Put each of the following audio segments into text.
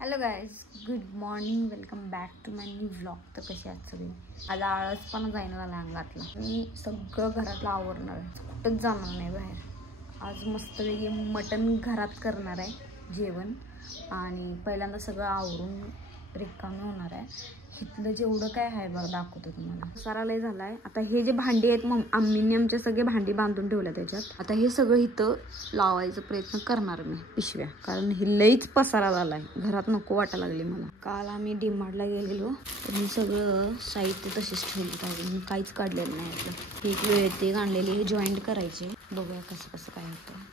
Hello guys, good morning. Welcome back to my new vlog. तर कशी आहात सगळी? आज आळस पण जाईन झाला अंगातला. मी सगळं घरातलं आवरणार आहे, कुठंच जाणार नाही बाहेर. आज मस्तपैकी मटण घरात करणार आहे जेवण, आणि पहिल्यांदा सगळं आवरून रिकामी होणार आहे. इथलं जेवढं काय आहे बघा दाखवतो तुम्हाला. पसारा लय झाला आहे. आता हे जे भांडी आहेत आम्हीने आमच्या सगळे भांडी बांधून ठेवल्या त्याच्यात. आता हे सगळं इथं लावायचा प्रयत्न करणार मी पिशव्या, कारण हे लईच पसारा झाला आहे. घरात नको वाटायला लागले मला. काल आम्ही डीमार्टला गेलेलो तर मी सगळं साहित्य तसेच ठेवले पाहिजे, मी काहीच काढलेलं नाही. आपलं एक वेळ ते आणलेली हे जॉईंट करायचे. बघूया कसं कसं काय होतं.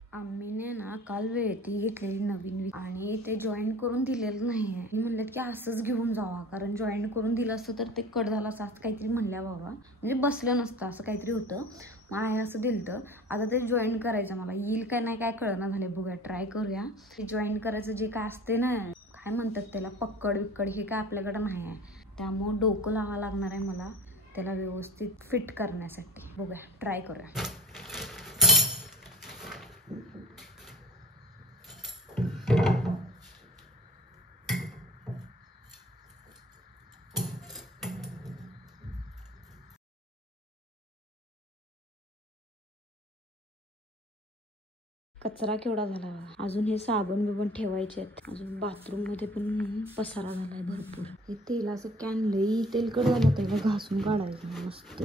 आम्हीने ना काल वेळेती घेतलेली नवीन आणि ते जॉईन करून दिलेलं नाही आहे. मी म्हणलं की असंच घेऊन जावा, कारण जॉईन करून दिलं असतं तर ते कट झालं असं काहीतरी म्हणल्या बाबा, म्हणजे बसलं नसतं असं काहीतरी होतं. मग आहे असं दिलं. आता ते जॉईन करायचं, मला येईल काय नाही काय कळना झाले. बघूया, ट्राय करूया. ते जॉईन करायचं जे काय असते ना, काय म्हणतात त्याला, पक्कड विक्कड, हे काय आपल्याकडे नाही आहे. त्यामुळं डोकं लावावं लागणार आहे मला त्याला व्यवस्थित फिट करण्यासाठी. बघूया, ट्राय करूया. कचरा केवढा झाला बघा. अजून हे साबण बिबण ठेवायचे आहेत. अजून बाथरूम मध्ये पण पसारा झालाय भरपूर. हे तेलाचं कॅन लई तेलकट झालं, त्याला घासून काढायचं मस्त.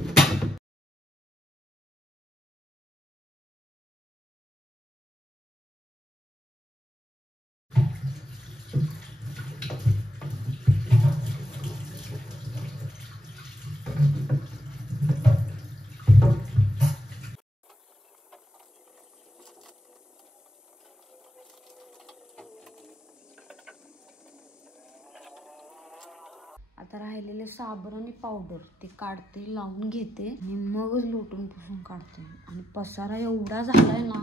आता राहिलेले साबण आणि पावडर ते काढते, लावून घेते आणि मगच लोटून पुसून काढते. आणि पसारा एवढा झालाय ना,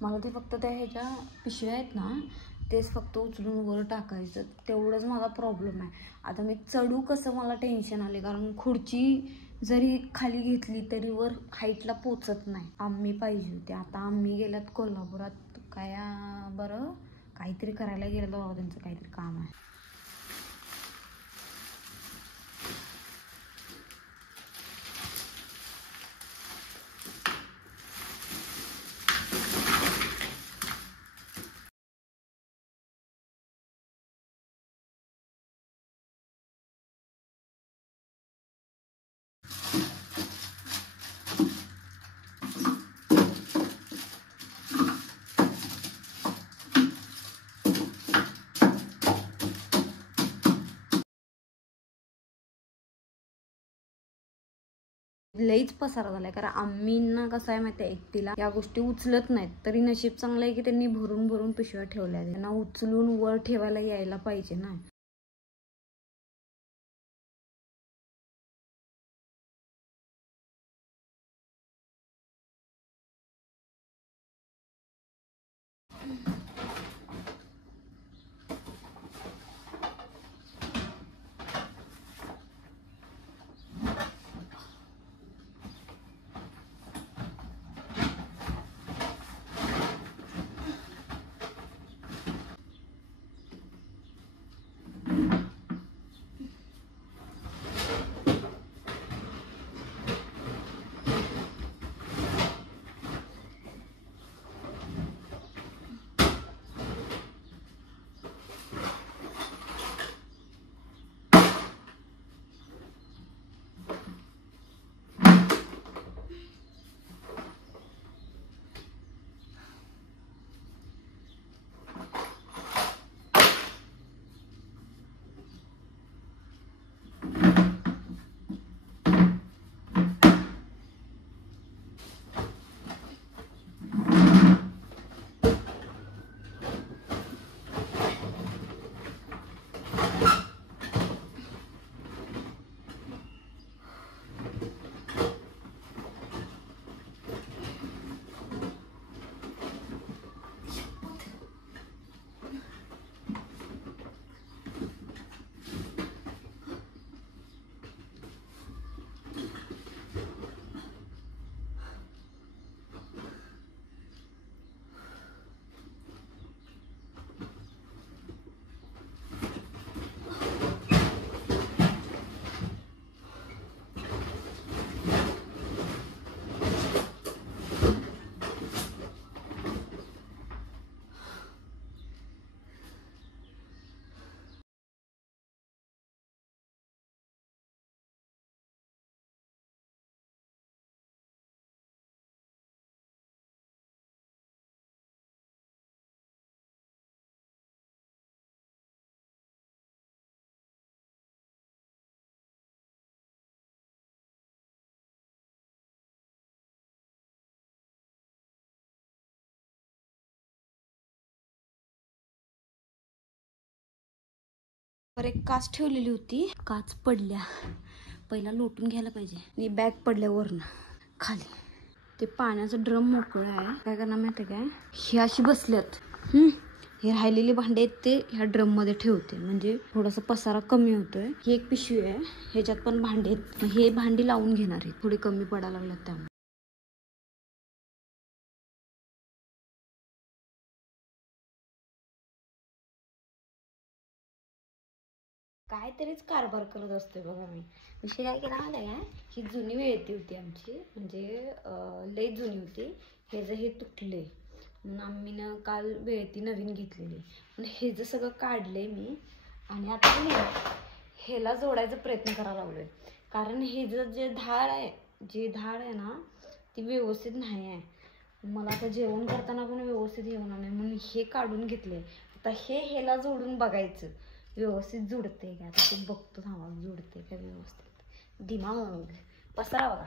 मला ते फक्त त्या ह्याच्या पिशव्या आहेत ना, तेच फक्त उचलून वर टाकायचं, तेवढंच माझा प्रॉब्लेम आहे. आता मी चढू कसं मला टेन्शन आले, कारण खुर्ची जरी खाली घेतली तरी वर हाईटला पोचत नाही. आम्ही पाहिजे होते. आता आम्ही गेल्यात कोल्हापुरात, काय बरं काहीतरी करायला गेलं बाबा, त्यांचं काहीतरी काम आहे. लईच पसारा झालाय, कारण आम्हींना कसं आहे माहिती आहे, एकटीला या गोष्टी उचलत नाहीत. तरी नशीब चांगलं आहे की त्यांनी भरून भरून पिशव्या ठेवल्या. त्यांना उचलून वर ठेवायला यायला पाहिजे ना. तर एक काच ठेवलेली होती, काच पडल्या. पहिला लोटून घ्यायला पाहिजे. आणि बॅग पडल्यावरनं खाली ते पाण्याचं ड्रम मोकळं आहे. काय करणार माहिती काय, हे अशी बसल्यात. हे राहिलेली भांडे आहेत ते ह्या ड्रम मध्ये ठेवते, म्हणजे थोडासा पसारा कमी होतोय. ही एक पिशवी आहे, ह्याच्यात पण भांडे आहेत. हे भांडी लावून घेणार आहे, थोडी कमी पडायला लागल्यात त्यामुळे. काहीतरीच कारभार करत असतोय बघा मी. विषय काय केला माहिती काय, ही जुनी वेळती होती आमची, म्हणजे लई जुनी होती. हे जर हे तुटले म्हणून आम्ही ना काल वेळती नवीन घेतलेली. पण हे जर सगळं काढले मी आणि आता मी ह्याला जोडायचा प्रयत्न करायला लागलोय. कारण हे जे धार आहे ना ती व्यवस्थित नाही आहे. मला आता जेवण करताना पण व्यवस्थित येणार नाही म्हणून हे काढून घेतले. आता ह्याला जोडून बघायचं व्यवस्थित जुडते का. आता ते बघतो थांबा जुडते का व्यवस्थित. दिमाग पसरा बघा.